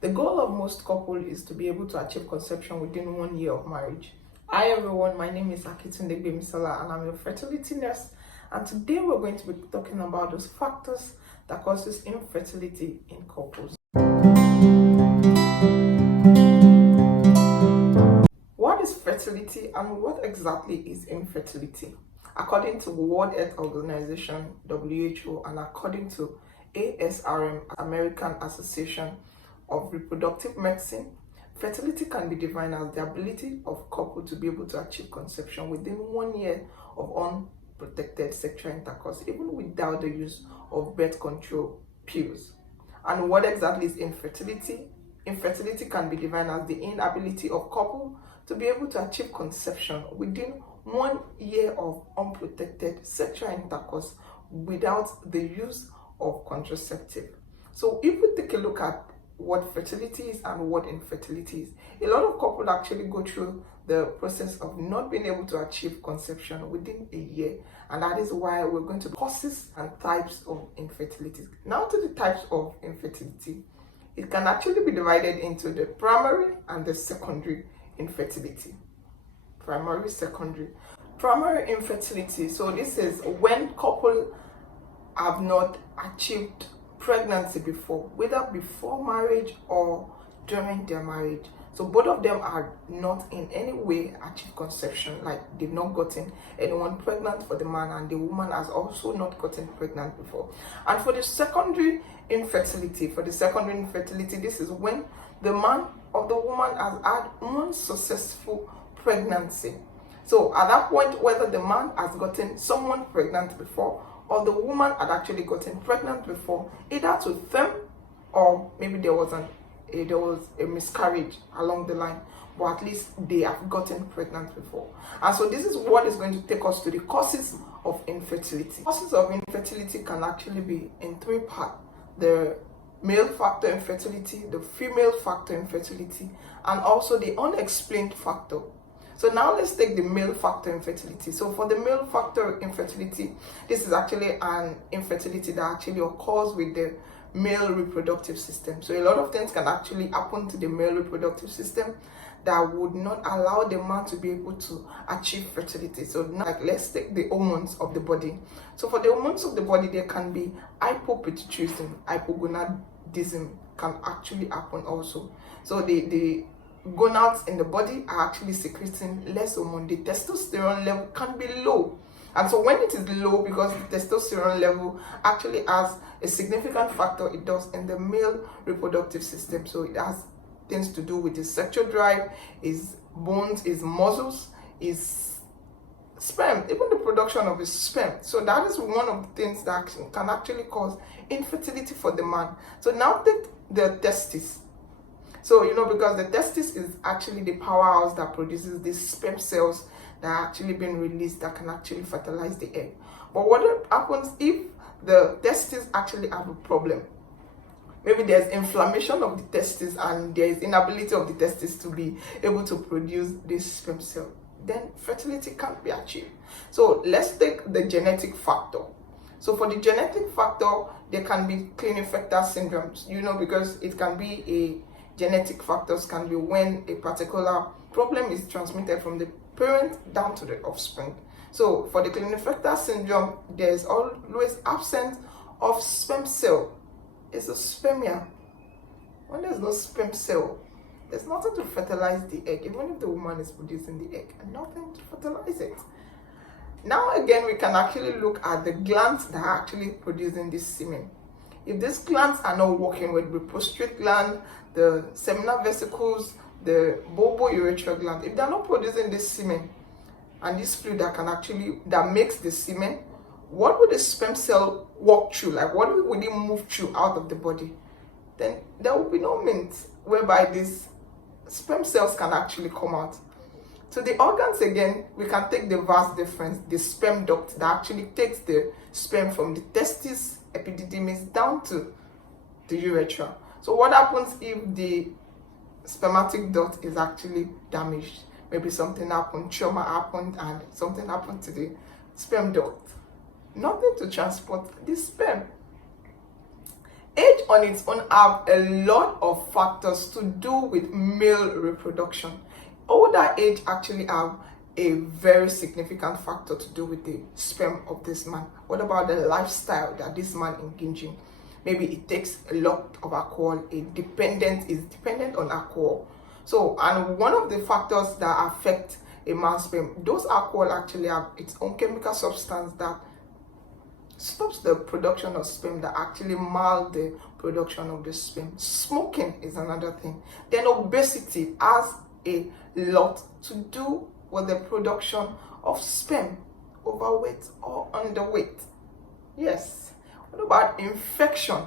The goal of most couples is to be able to achieve conception within 1 year of marriage. Hi everyone, my name is Akitunde Bemisola and I'm your fertility nurse. And today we're going to be talking about those factors that causes infertility in couples. What is fertility and what exactly is infertility? According to World Health Organization (WHO) and according to ASRM, American Association of Reproductive Medicine, fertility can be defined as the ability of couple to be able to achieve conception within 1 year of unprotected sexual intercourse, even without the use of birth control pills. And what exactly is infertility? Infertility can be defined as the inability of couple to be able to achieve conception within 1 year of unprotected sexual intercourse without the use of contraceptive. So if we take a look at what fertility is and what infertility is, a lot of couples actually go through the process of not being able to achieve conception within a year, and that is why we're going to causes and types of infertility. Now to the types of infertility. It can actually be divided into the primary and the secondary infertility. Primary, secondary. Primary infertility. So this is when couple have not achieved pregnancy before, whether before marriage or during their marriage. So both of them are not in any way achieved conception, like they've not gotten anyone pregnant for the man and the woman has also not gotten pregnant before. And for the secondary infertility, this is when the man or the woman has had one successful pregnancy. So at that point, whether the man has gotten someone pregnant before or the woman had actually gotten pregnant before, either to them or maybe there was a miscarriage along the line, but at least they have gotten pregnant before. And so this is what is going to take us to the causes of infertility. Causes of infertility can actually be in three parts: the male factor infertility, the female factor infertility, and also the unexplained factor. So now let's take the male factor infertility. So for the male factor infertility, this is actually an infertility that actually occurs with the male reproductive system. So a lot of things can actually happen to the male reproductive system that would not allow the man to be able to achieve fertility. So now, like, let's take the hormones of the body. So for the hormones of the body, there can be hypopituitarism, hypogonadism can actually happen also. So the gonads in the body are actually secreting less hormone. The testosterone level can be low. And so when it is low, because the testosterone level actually has a significant factor it does in the male reproductive system. So it has things to do with his sexual drive, his bones, his muscles, his sperm, even the production of his sperm. So that is one of the things that can actually cause infertility for the man. So now take the testes. So, because the testis is actually the powerhouse that produces these sperm cells that are actually being released that can actually fertilize the egg. But what happens if the testes actually have a problem? Maybe there's inflammation of the testes and there is inability of the testes to be able to produce this sperm cell. Then fertility can't be achieved. So let's take the genetic factor. So for the genetic factor, there can be Klinefelter syndromes, because it can be a genetic factors can be when a particular problem is transmitted from the parent down to the offspring. So for the Klinefelter syndrome, there's always absence of sperm cell. It's a spermia. When there's no sperm cell, there's nothing to fertilize the egg, even if the woman is producing the egg, and nothing to fertilize it. Now again, we can actually look at the glands that are actually producing this semen. If these glands are not working with the prostate gland, the seminal vesicles, the bulbourethral gland, if they're not producing this semen and this fluid that makes the semen, what would the sperm cell walk through? Like, what would it move through out of the body? Then there will be no means whereby these sperm cells can actually come out. So the organs, again, we can take the vast difference, the sperm duct that actually takes the sperm from the testis, epididymis down to the urethra. So what happens if the spermatic duct is actually damaged? Maybe something happened, trauma happened, and something happened to the sperm duct. Nothing to transport the sperm. Age on its own have a lot of factors to do with male reproduction. Older age actually have a very significant factor to do with the sperm of this man. What about the lifestyle that this man engaging? Maybe it takes a lot of alcohol, is dependent on alcohol. So, and one of the factors that affect a man's sperm, those alcohol actually have its own chemical substance that stops the production of sperm, that actually mar the production of the sperm. Smoking is another thing. Then obesity has a lot to do with the production of sperm, overweight or underweight. Yes. What about infection?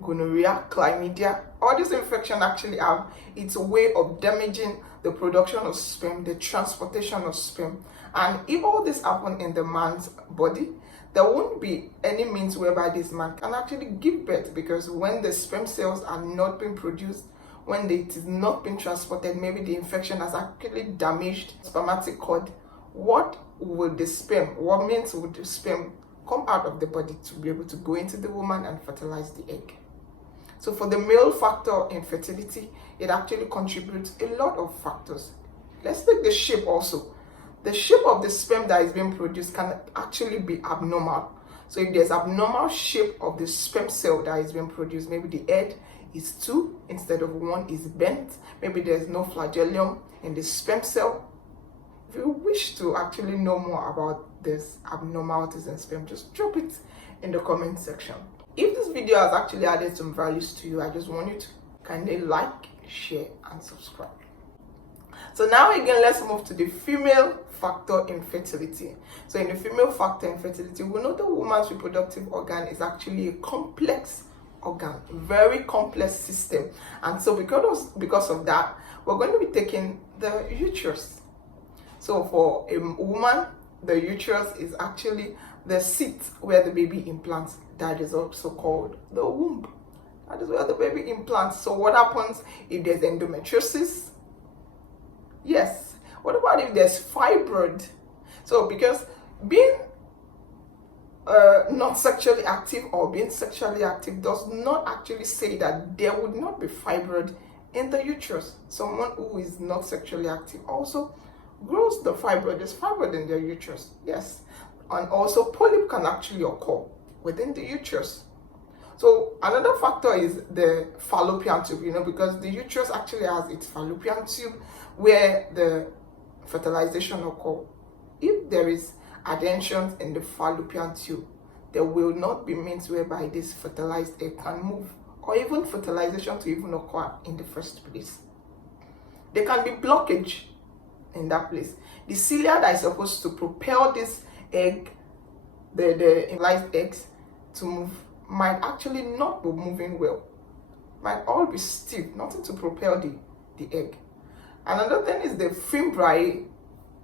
Gonorrhea, chlamydia, all these infections actually have its way of damaging the production of sperm, the transportation of sperm. And if all this happen in the man's body, there won't be any means whereby this man can actually give birth, because when the sperm cells are not being produced, when it is not being transported, maybe the infection has actually damaged spermatic cord. What means would the sperm come out of the body to be able to go into the woman and fertilize the egg? So for the male factor in fertility, it actually contributes a lot of factors. Let's take the shape also. The shape of the sperm that is being produced can actually be abnormal. So if there's abnormal shape of the sperm cell that is being produced, maybe the head is 2 instead of 1 is bent, maybe there's no flagellum in the sperm cell. If you wish to actually know more about this abnormalities in sperm, just drop it in the comment section. If this video has actually added some values to you, I just want you to kindly like, share and subscribe. So now again, let's move to the female factor in fertility. So in the female factor in fertility, we know the woman's reproductive organ is actually a complex organ, very complex system. And so because of that, we're going to be taking the uterus. So for a woman, the uterus is actually the seat where the baby implants. That is also called the womb. That is where the baby implants. So what happens if there's endometriosis? Yes. What about if there's fibroid? So because being not sexually active or being sexually active does not actually say that there would not be fibroid in the uterus. Someone who is not sexually active also grows the fibroid. There's fibroid in their uterus. Yes. And also polyp can actually occur within the uterus. So another factor is the fallopian tube, because the uterus actually has its fallopian tube where the fertilization occurs. If there is adhesions in the fallopian tube, there will not be means whereby this fertilized egg can move, or even fertilization to even occur in the first place. There can be blockage in that place. The cilia that is supposed to propel this egg, the fertilized eggs to move, might actually not be moving well, might all be stiff, nothing to propel the egg. Another thing is the fimbriae.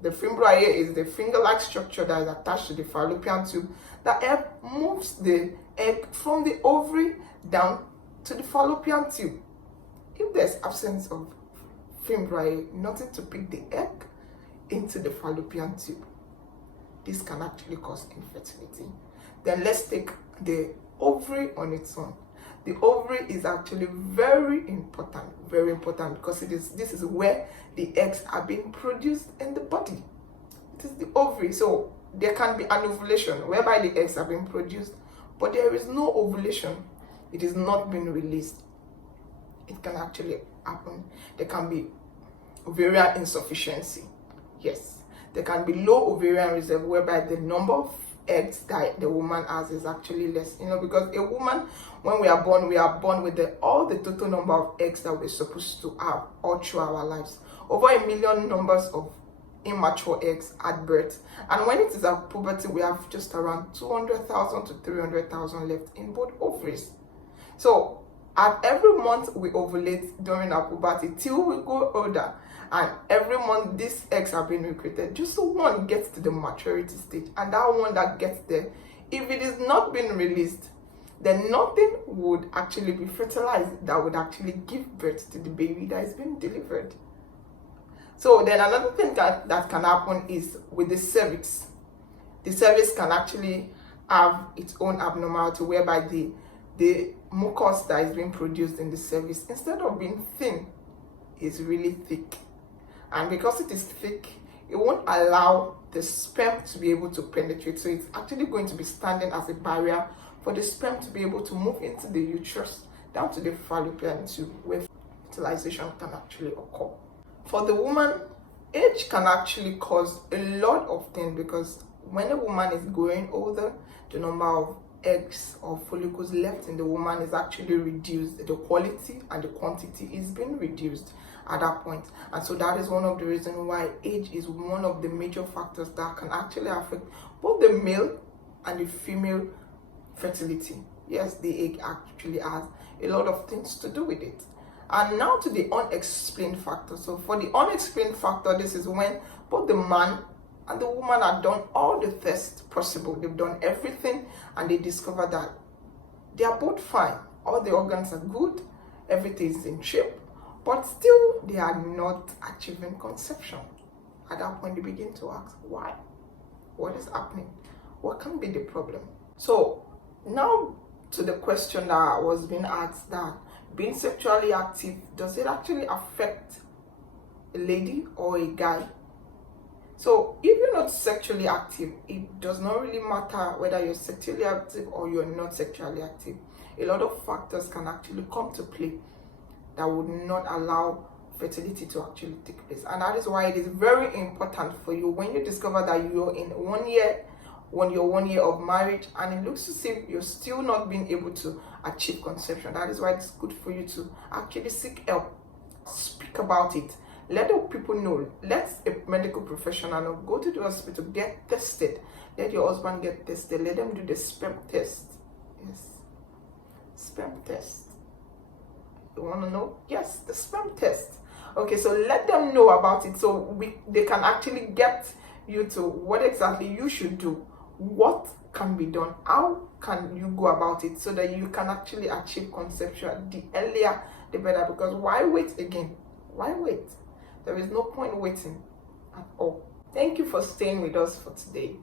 The fimbriae is the finger-like structure that is attached to the fallopian tube that moves the egg from the ovary down to the fallopian tube. If there's absence of fimbriae, nothing to pick the egg into the fallopian tube, this can actually cause infertility. Then let's take the ovary on its own. The ovary is actually very important because this is where the eggs are being produced in the body. It is the ovary. So there can be an ovulation whereby the eggs are being produced, but there is no ovulation. It is not being released. It can actually happen. There can be ovarian insufficiency. Yes. There can be low ovarian reserve whereby the number of eggs that the woman has is actually less, because a woman, when we are born with all the total number of eggs that we're supposed to have all through our lives. Over 1 million numbers of immature eggs at birth, and when it is at puberty, we have just around 200,000 to 300,000 left in both ovaries. So at every month we ovulate during our puberty till we go older, and every month these eggs are being recruited just so one gets to the maturity stage, and that one that gets there, if it is not being released, then nothing would actually be fertilized that would actually give birth to the baby that is being delivered. So then another thing that can happen is with the cervix. The cervix can actually have its own abnormality whereby the the mucus that is being produced in the cervix, instead of being thin, is really thick. And because it is thick, it won't allow the sperm to be able to penetrate. So it's actually going to be standing as a barrier for the sperm to be able to move into the uterus down to the fallopian tube, where fertilization can actually occur. For the woman, age can actually cause a lot of things, because when a woman is growing older, the number of eggs or follicles left in the woman is actually reduced. The quality and the quantity is being reduced at that point. And so that is one of the reasons why age is one of the major factors that can actually affect both the male and the female fertility. Yes, the egg actually has a lot of things to do with it. And now to the unexplained factor. So for the unexplained factor, this is when both the man and the woman have done all the tests possible. They've done everything and they discover that they are both fine. All the organs are good, everything is in shape, but still they are not achieving conception. At that point, they begin to ask, why? What is happening? What can be the problem? So now to the question that was being asked, that being sexually active, does it actually affect a lady or a guy? So if you're not sexually active, it does not really matter whether you're sexually active or you're not sexually active. A lot of factors can actually come to play that would not allow fertility to actually take place. And that is why it is very important for you, when you discover that you're in 1 year, when you're 1 year of marriage and it looks as if you're still not being able to achieve conception, that is why it's good for you to actually seek help, speak about it, let the people know, let a medical professional know, go to the hospital, get tested, let your husband get tested, let them do the sperm test. Yes, sperm test. You want to know? Yes, the sperm test. Okay, so let them know about it, so they can actually get you to what exactly you should do, what can be done, how can you go about it, so that you can actually achieve conception. The earlier the better, because why wait again? Why wait? There is no point waiting at all. Thank you for staying with us for today.